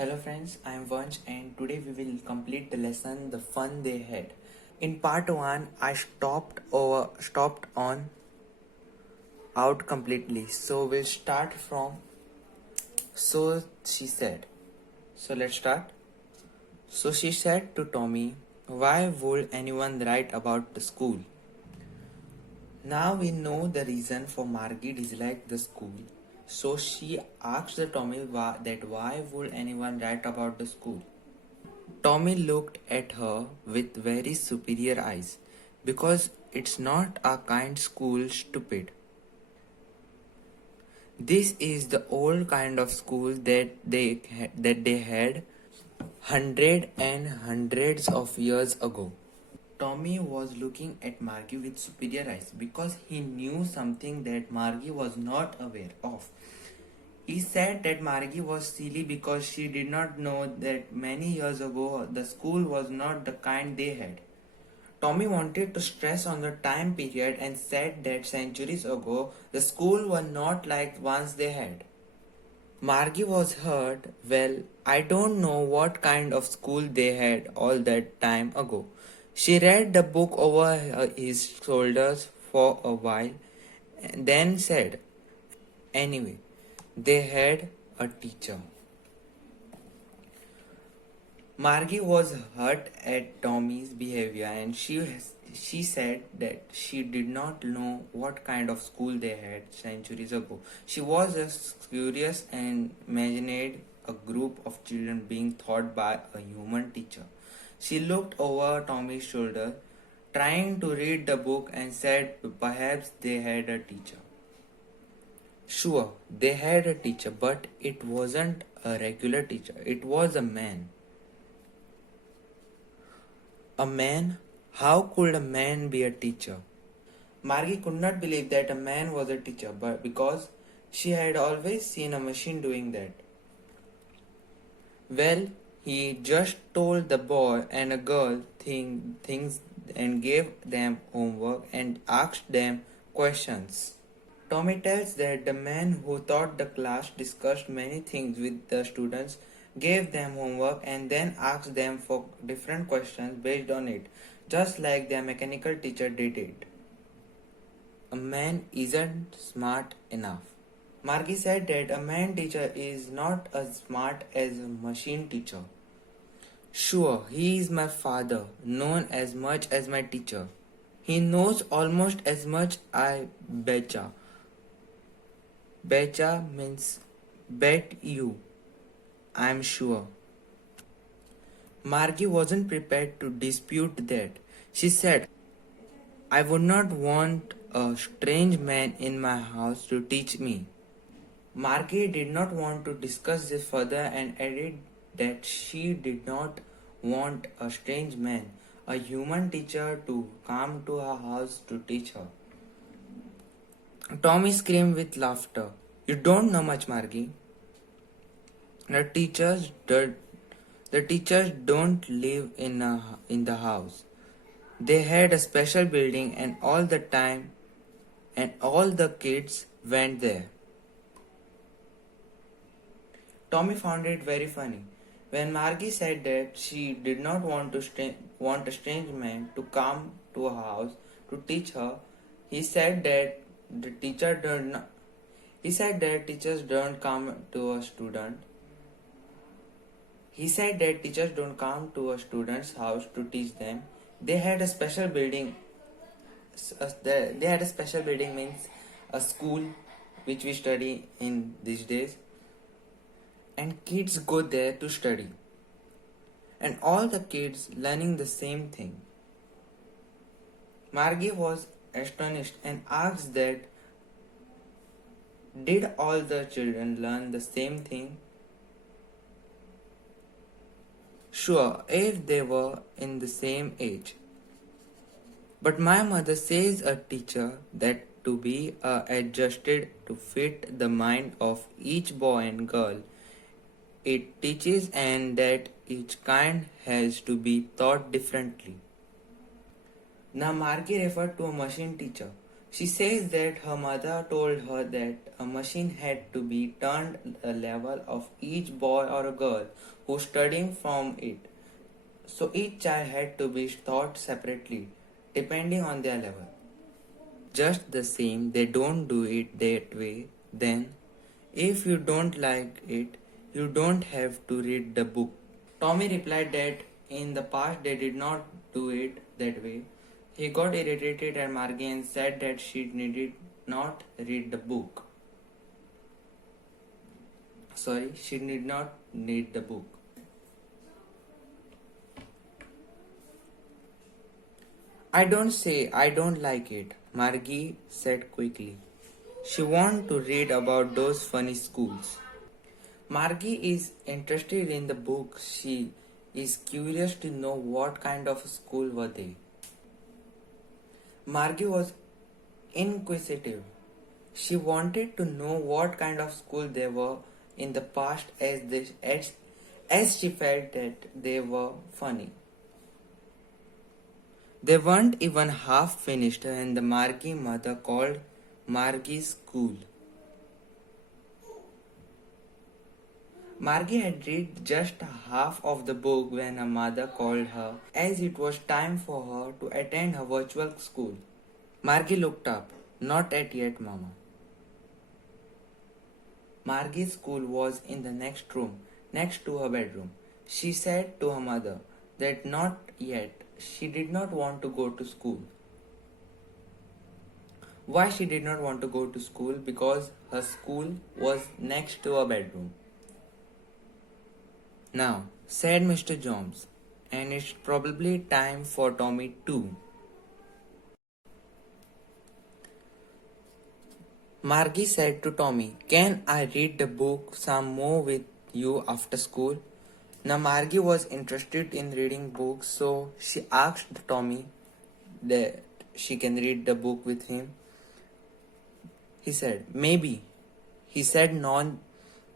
Hello friends, I am Vansh and today we will complete the lesson The Fun They Had. In part 1, I stopped on out completely. So we'll start from so she said. So let's start. So she said to Tommy, "Why would anyone write about the school?" Now we know the reason for Margie disliked the school. So she asked the Tommy why would anyone write about the school. Tommy looked at her with very superior eyes. Because it's not a kind school, stupid. This is the old kind of school that they had hundreds of years ago. Tommy was looking at Margie with superior eyes because he knew something that Margie was not aware of. He said that Margie was silly because she did not know that many years ago the school was not the kind they had. Tommy wanted to stress on the time period and said that centuries ago the school were not like ones they had. Margie was hurt. Well, I don't know what kind of school they had all that time ago. She read the book over his shoulders for a while and then said, "Anyway, they had a teacher." Margie was hurt at Tommy's behavior and she said that she did not know what kind of school they had centuries ago. She was just curious and imagined a group of children being taught by a human teacher. She looked over Tommy's shoulder, trying to read the book, and said perhaps they had a teacher. Sure, they had a teacher, but it wasn't a regular teacher. It was a man. A man? How could a man be a teacher? Margie could not believe that a man was a teacher, but because she had always seen a machine doing that. Well, he just told the boy and a girl things and gave them homework and asked them questions. Tommy tells that the man who taught the class discussed many things with the students, gave them homework, and then asked them for different questions based on it, just like their mechanical teacher did it. A man isn't smart enough. Margie said that a man teacher is not as smart as a machine teacher. Sure, he is my father, known as much as my teacher. He knows almost as much, I betcha. Betcha means bet you, I'm sure. Margie wasn't prepared to dispute that. She said, "I would not want a strange man in my house to teach me." Margie did not want to discuss this further and added that she did not want a strange man, a human teacher, to come to her house to teach her. Tommy screamed with laughter. "You don't know much, Margie. The teachers do, the teachers don't live in the house. They had a special building and all the time and all the kids went there." Tommy found it very funny. When Margie said that she did not want a strange man to come to her house to teach her, he said that the teacher did not, he said that teachers don't come to a student. He said that teachers don't come to a student's house to teach them. They had a special building. They had a special building means a school which we study in these days, and kids go there to study. And all the kids learning the same thing. Margie was astonished and asked that did all the children learn the same thing? Sure, if they were in the same age. But my mother says a teacher that to be adjusted to fit the mind of each boy and girl it teaches, and that each kind has to be taught differently. Now Margie referred to a machine teacher. She says that her mother told her that a machine had to be turned a level of each boy or a girl who studying from it. So each child had to be taught separately, depending on their level. Just the same, they don't do it that way. Then, if you don't like it, you don't have to read the book. Tommy replied that in the past they did not do it that way. He got irritated at Margie and said that she needed not read the book. Sorry, she did not need the book. I don't say I don't like it, Margie said quickly. She wanted to read about those funny schools. Margie is interested in the book. She is curious to know what kind of school were they. Margie was inquisitive. She wanted to know what kind of school they were in the past as she felt that they were funny. They weren't even half finished and the Margie mother called Margie's school. Margie had read just half of the book when her mother called her, as it was time for her to attend her virtual school. Margie looked up. Not at yet, Mama. Margie's school was in the next room, next to her bedroom. She said to her mother that not yet. She did not want to go to school. Why she did not want to go to school? Because her school was next to her bedroom. Now, said Mr. Jones, and it's probably time for Tommy too. Margie said to Tommy, "Can I read the book some more with you after school?" Now Margie was interested in reading books, so she asked Tommy that she can read the book with him. He said, "Maybe." He said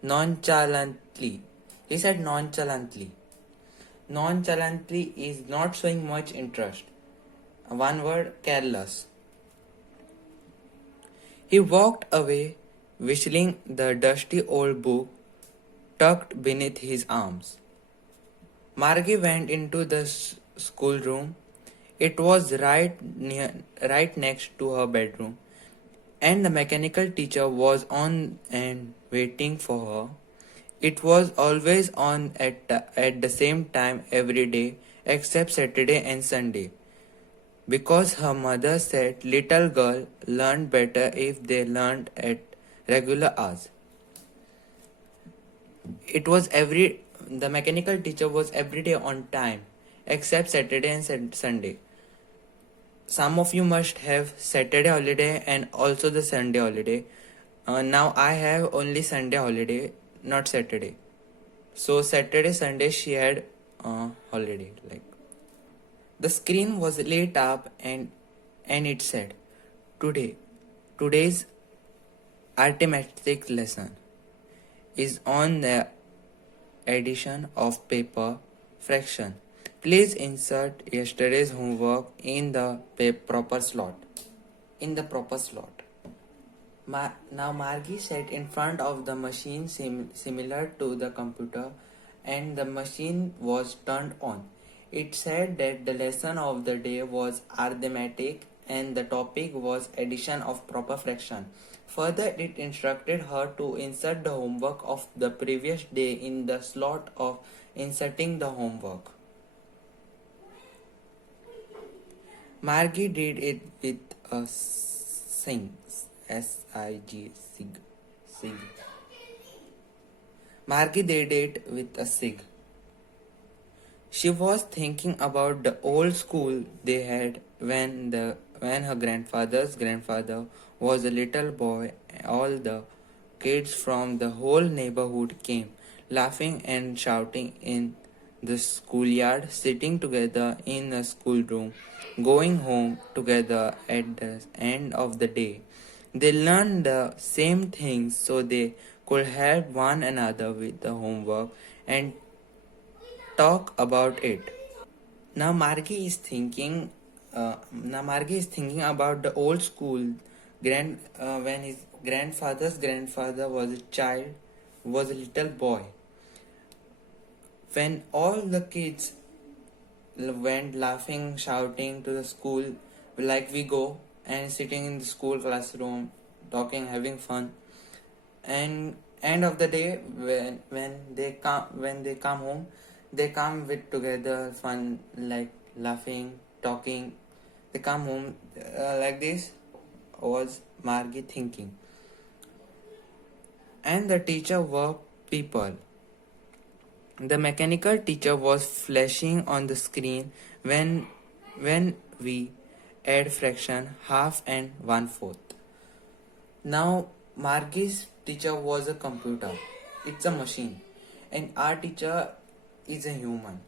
nonchalantly. He said nonchalantly. Nonchalantly is not showing much interest. One word, careless. He walked away, whistling the dusty old book tucked beneath his arms. Margie went into the schoolroom. It was right next to her bedroom, and the mechanical teacher was on and waiting for her. It was always on at the same time every day except Saturday and Sunday. Because her mother said little girl learned better if they learned at regular hours. It was the mechanical teacher was every day on time except Saturday and Sunday. Some of you must have Saturday holiday and also the Sunday holiday. Now I have only Sunday holiday, not Saturday. So Saturday, Sunday she had holiday. Like the screen was lit up and it said, today's arithmetic lesson is on the addition of paper fraction. Please insert yesterday's homework in the proper slot. Now Margie sat in front of the machine similar to the computer, and the machine was turned on. It said that the lesson of the day was arithmetic and the topic was addition of proper fraction. Further, it instructed her to insert the homework of the previous day in the slot of inserting the homework. Margie did it with a sing, S-I-G, sig. Margie did it with a sig. She was thinking about the old school they had when her grandfather's grandfather was a little boy. All the kids from the whole neighborhood came, laughing and shouting in the schoolyard, sitting together in a schoolroom, going home together at the end of the day. They learned the same things so they could help one another with the homework and talk about it. Now Margie is thinking now Margie is thinking about the old school. When his grandfather's grandfather was a child, was a little boy. When all the kids went laughing, shouting to the school, like we go and sitting in the school classroom, talking, having fun. And end of the day, when they come home, they come with together fun, like laughing, talking. They come home like this. Was Margie thinking? And the teacher were people. The mechanical teacher was flashing on the screen when we add fraction half and 1/4. Now Margie's teacher was a computer. It's a machine. And our teacher is a human.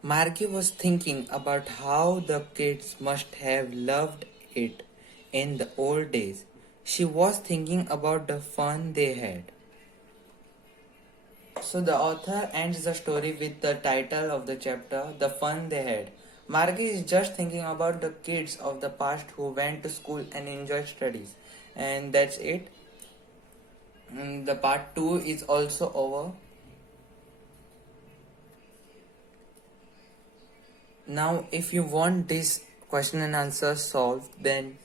Margie was thinking about how the kids must have loved it in the old days. She was thinking about the fun they had. So the author ends the story with the title of the chapter, The Fun They Had. Margie is just thinking about the kids of the past who went to school and enjoyed studies. And that's it. The part 2 is also over. Now if you want this question and answer solved, then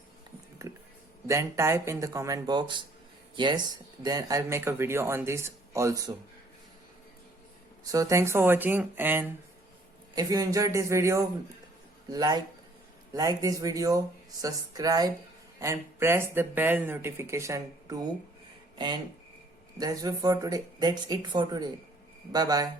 type in the comment box yes, then I'll make a video on this also. So thanks for watching, and if you enjoyed this video, like this video, subscribe and press the bell notification too. And that's it for today. Bye bye.